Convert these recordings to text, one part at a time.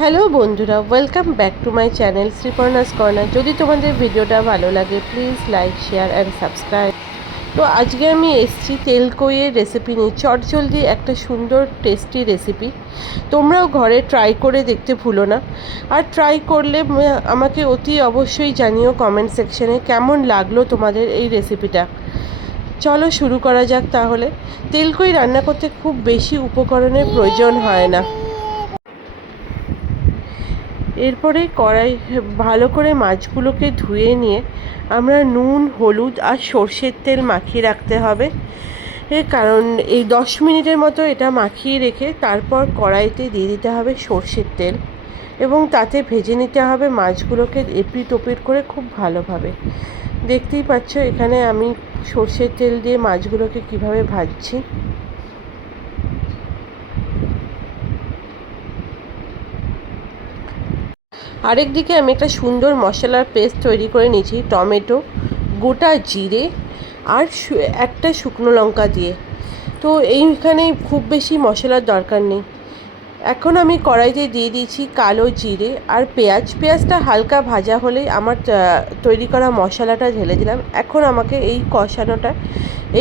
Hello বন্ধুরা, welcome back to my channel Sriparna's corner. যদি তোমাদের ভিডিওটা ভালো লাগে please like, share and subscribe. তো আজকে আমি এসেছি তেলকইয়ের রেসিপি নিয়ে, চটজলদি একটা সুন্দর টেস্টি রেসিপি। তোমরাও ঘরে ট্রাই করে দেখতে ভুলো না। আর ট্রাই করলে আমাকে অতি অবশ্যই জানিও কমেন্ট সেকশনে কেমন লাগলো তোমাদের এই রেসিপিটা। চলো শুরু করা যাক তাহলে। তেলকই রান্না করতে খুব বেশি উপকরণের প্রয়োজন হয় না। এরপরে কড়াই ভালো করে মাছগুলোকে ধুয়ে নিয়ে আমরা নুন, হলুদ আর সর্ষের তেল মাখিয়ে রাখতে হবে। কারণ এই 10 মিনিটের মতো এটা মাখিয়ে রেখে তারপর কড়াইতে দিয়ে দিতে হবে সর্ষের তেল এবং তাতে ভেজে নিতে হবে মাছগুলোকে এপিট ওপিট করে খুব ভালোভাবে। দেখতেই পাচ্ছ এখানে আমি সর্ষের তেল দিয়ে মাছগুলোকে কিভাবে ভাজছি। আরেক দিকে আমি একটা সুন্দর মশলার পেস্ট তৈরি করে নিয়েছি, টমেটো, গোটা জিরে আর একটা শুকনো লঙ্কা দিয়ে। তো এইখানে খুব বেশি মশলার দরকার নেই। এখন আমি কড়াইতে দিয়ে দিয়েছি কালো জিরে আর পেঁয়াজটা হালকা ভাজা হলেই আমার তৈরি করা মশলাটা ঢেলে দিলাম। এখন আমাকে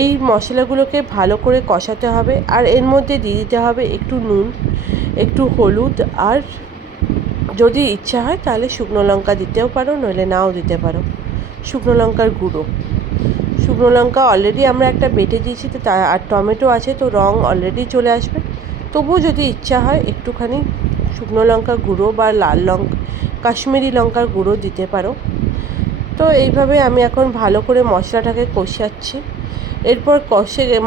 এই মশলাগুলোকে ভালো করে কষাতে হবে। আর এর মধ্যে দিয়ে দিতে হবে একটু নুন, একটু হলুদ, আর যদি ইচ্ছা হয় তাহলে শুকনো লঙ্কা দিতেও পারো, নইলে নাও দিতে পারো। শুকনো লঙ্কার গুঁড়ো, শুকনো লঙ্কা অলরেডি আমরা একটা বেটে দিয়েছি, তো আর টমেটো আছে, তো রং অলরেডি চলে আসবে। তবুও যদি ইচ্ছা হয় একটুখানি শুকনো লঙ্কা গুঁড়ো বা কাশ্মীরি লঙ্কার গুঁড়ো দিতে পারো। তো এইভাবে আমি এখন ভালো করে মশলাটাকে কষাচ্ছি। এরপর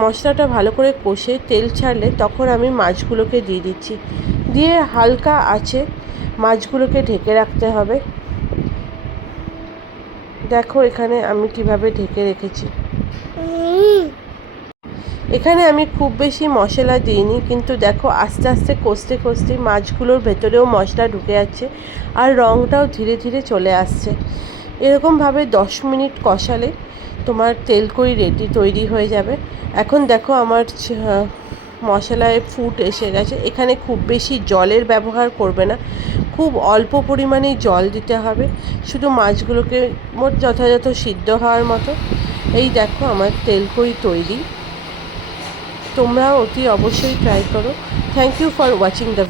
মশলাটা ভালো করে কষে তেল ছাড়লে তখন আমি মাছগুলোকে দিয়ে দিচ্ছি। দিয়ে হালকা আছে মাছগুলোকে ঢেকে রাখতে হবে। দেখো এখানে আমি কিভাবে ঢেকে রেখেছি। এখানে আমি খুব বেশি মশলা দিইনি, কিন্তু দেখো আস্তে আস্তে কষতে কষতে মাছগুলোর ভেতরেও মশলা ঢুকে যাচ্ছে আর রঙটাও ধীরে ধীরে চলে আসছে। এরকমভাবে 10 মিনিট কষালে তোমার তেলকই তৈরি হয়ে যাবে। এখন দেখো আমার মশলায় ফুট এসে গেছে। এখানে খুব বেশি জলের ব্যবহার করবে না, খুব অল্প পরিমাণেই জল দিতে হবে, শুধু মাছগুলোকে যথাযথ সিদ্ধ হওয়ার মতো। এই দেখো আমার তেলকই তৈরি। তোমরা অতি অবশ্যই ট্রাই করো। Thank you for watching the